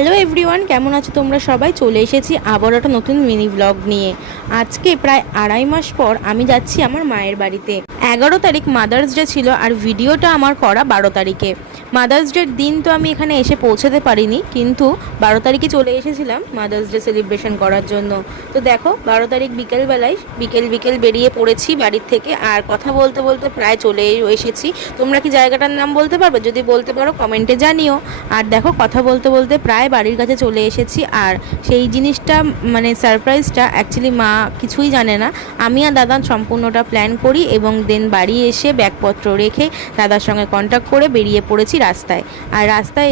Hello everyone, কেমন আছো তোমরা সবাই? চলে এসেছি আবার একটা নতুন মিনি ব্লগ নিয়ে। আজকে প্রায় 2.5 মাস পর আমি যাচ্ছি আমার মায়ের বাড়িতে। 11 তারিখ মাদার্স ডে ছিল আর ভিডিওটা আমার করা 12 তারিখে। মাদার্স ডের দিন তো আমি এখানে এসে পৌঁছাতে পারিনি, কিন্তু 12 তারিখে চলে এসেছিলাম মাদার্স ডে সেলিব্রেশন করার জন্য। তো দেখো 12 তারিখ বিকেলবেলায় বিকেল বেরিয়ে পড়েছি বাড়ির থেকে, আর কথা বলতে বলতে প্রায় চলে এসেছি। তোমরা কি জায়গাটার নাম বলতে পারবে? যদি বলতে পারো কমেন্টে জানিও। আর দেখো কথা বলতে বলতে প্রায় বাড়ির কাছে চলে এসেছি। আর সেই জিনিসটা মানে সারপ্রাইজটা অ্যাকচুয়ালি মা কিছুই জানে না। আমি আর দাদা সম্পূর্ণটা প্ল্যান করি এবং দেন বাড়ি এসে ব্যাগপত্র রেখে দাদার সঙ্গে কন্ট্যাক্ট করে বেরিয়ে পড়েছি রাস্তায়। আর রাস্তায়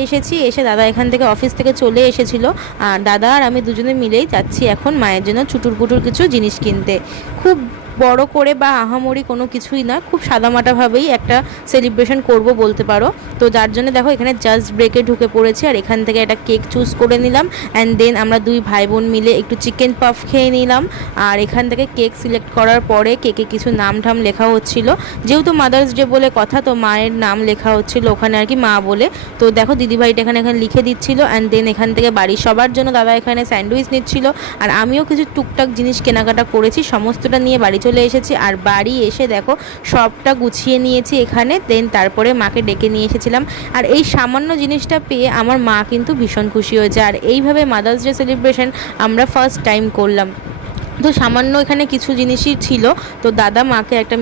এসে দাদা এখান থেকে অফিস থেকে চলে এসেছিলো, আর দাদা আর আমি দুজনে মিলেই যাচ্ছি এখন মায়ের জন্য চুটুর পুটুর কিছু জিনিস কিনতে। খুব বড় করে বা আহামরি কোনো কিছুই না, খুব সাদামাটাভাবেই একটা সেলিব্রেশন করব বলতে পারো। তো যার জন্য দেখো এখানে জাস্ট ব্রেকে ঢুকে পড়েছি, আর এখান থেকে একটা কেক চুজ করে নিলাম। অ্যান্ড দেন আমরা দুই ভাই বোন মিলে একটু চিকেন পাফ খেয়ে নিলাম। আর এখান থেকে কেক সিলেক্ট করার পরে কেকে কিছু নাম ঠাম লেখা হচ্ছিল, যেহেতু মাদার্স ডে বলে কথা, তো মায়ের নাম লেখা হচ্ছিল ওখানে আর কি, মা বলে। তো দেখো দিদিভাইটা এখানে লিখে দিচ্ছিল। অ্যান্ড দেন এখান থেকে বাড়ির সবার জন্য দাদা এখানে স্যান্ডউইচ নিচ্ছিল, আর আমিও কিছু টুকটাক জিনিস কেনাকাটা করেছি, সমস্তটা নিয়ে বাড়ি চলে এসেছি। আর বাড়ি এসে দেখো সবটা গুছিয়ে নিয়েছি এখানে, দেন তারপরে মাকে ডেকে নিয়ে এসেছিলাম। আর এই সামান্য জিনিসটা পেয়ে আমার মা কিন্তু ভীষণ খুশি হয়েছে। আর এইভাবে মাদার্স ডে সেলিব্রেশন আমরা ফার্স্ট টাইম করলাম। তো সামান্য এখানে কিছু জিনিসই ছিল। তো দাদা মাকে একটা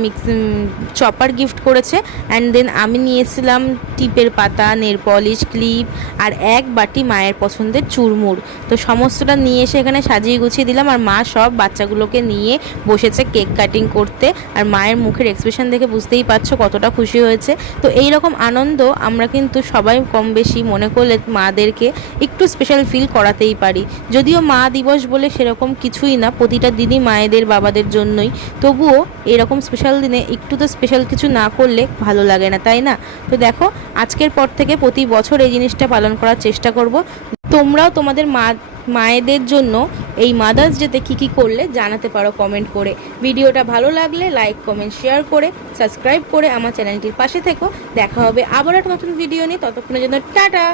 চপার গিফট করেছে। অ্যান্ড দেন আমি নিয়েছিলাম টিপের পাতা, নেল পলিশ, ক্লিপ আর এক বাটি মায়ের পছন্দের চুরমুর। তো সমস্তটা নিয়ে এসে এখানে সাজিয়ে গুছিয়ে দিলাম। আর মা সব বাচ্চাগুলোকে নিয়ে বসেছে কেক কাটিং করতে। আর মায়ের মুখের এক্সপ্রেশন দেখে বুঝতেই পারছো কতটা খুশি হয়েছে। তো এই রকম আনন্দ আমরা কিন্তু সবাই কম বেশি মনে করলে মাদেরকে একটু স্পেশাল ফিল করাতেই পারি। যদিও মা দিবস বলে সেরকম কিছুই না, প্রতিটা দিনই মায়েদের বাবাদের জন্যই, তবুও এরকম স্পেশাল দিনে একটু তো স্পেশাল কিছু না করলে ভালো লাগে না, তাই না? তো দেখো আজকের পর থেকে প্রতি বছর এই জিনিসটা পালন করার চেষ্টা করব। তোমরাও তোমাদের মায়েদের জন্য এই মাদার্স ডেতে কী করলে জানাতে পারো কমেন্ট করে। ভিডিওটা ভালো লাগলে লাইক কমেন্ট শেয়ার করে সাবস্ক্রাইব করে আমার চ্যানেলটির পাশে থেকো। দেখা হবে আবার একটা নতুন ভিডিও নিয়ে, ততক্ষণের জন্য টাটা।